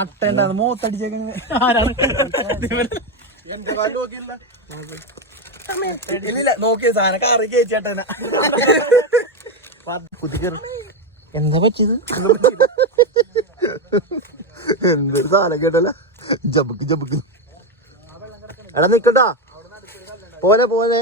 അട്ടേണ്ട മോത്തടിച്ചേക്കുന്ന നോക്കിയ സാധനം കാറി കയറ്റേട്ടന എന്താ പറ്റിയത് എന്തൊരു സാധനം കേട്ടല്ല ജബക്ക് ജബക്ക് എടാ നിക്കട്ടാ പോലെ പോലെ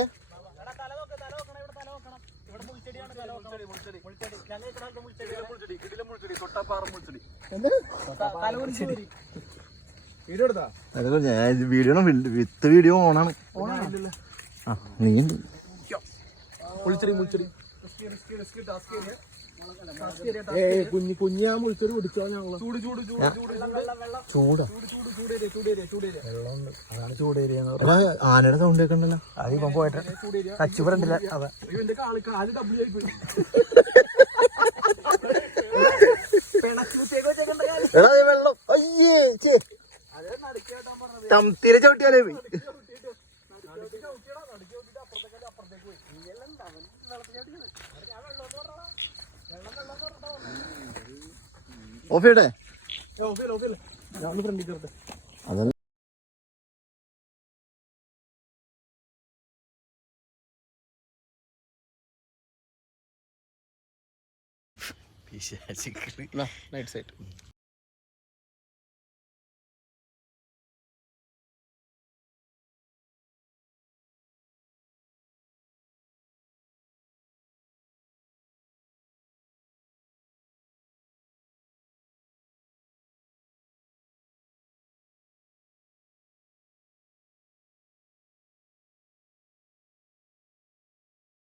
വീഡിയോ വിത്ത് വീഡിയോ ഓണാണ്. നീ കുഞ്ഞാ മുളിച്ചൊരു പിടിച്ചോ ഞങ്ങള് ചൂടാ അതാണ് ചൂടേരിയ. ആനയുടെ സൗണ്ട് കേൾക്കണ്ടല്ലോ. അതിപ്പം പോയിട്ട് കച്ചുപറണ്ടില്ല. അതാ എടാ വെള്ളം അയ്യേ ചേ തമ്മിരെ ചവിട്ടിയാലേ പോയി. ഓഫിയുടെ അതല്ല നൈറ്റ് സൈറ്റ്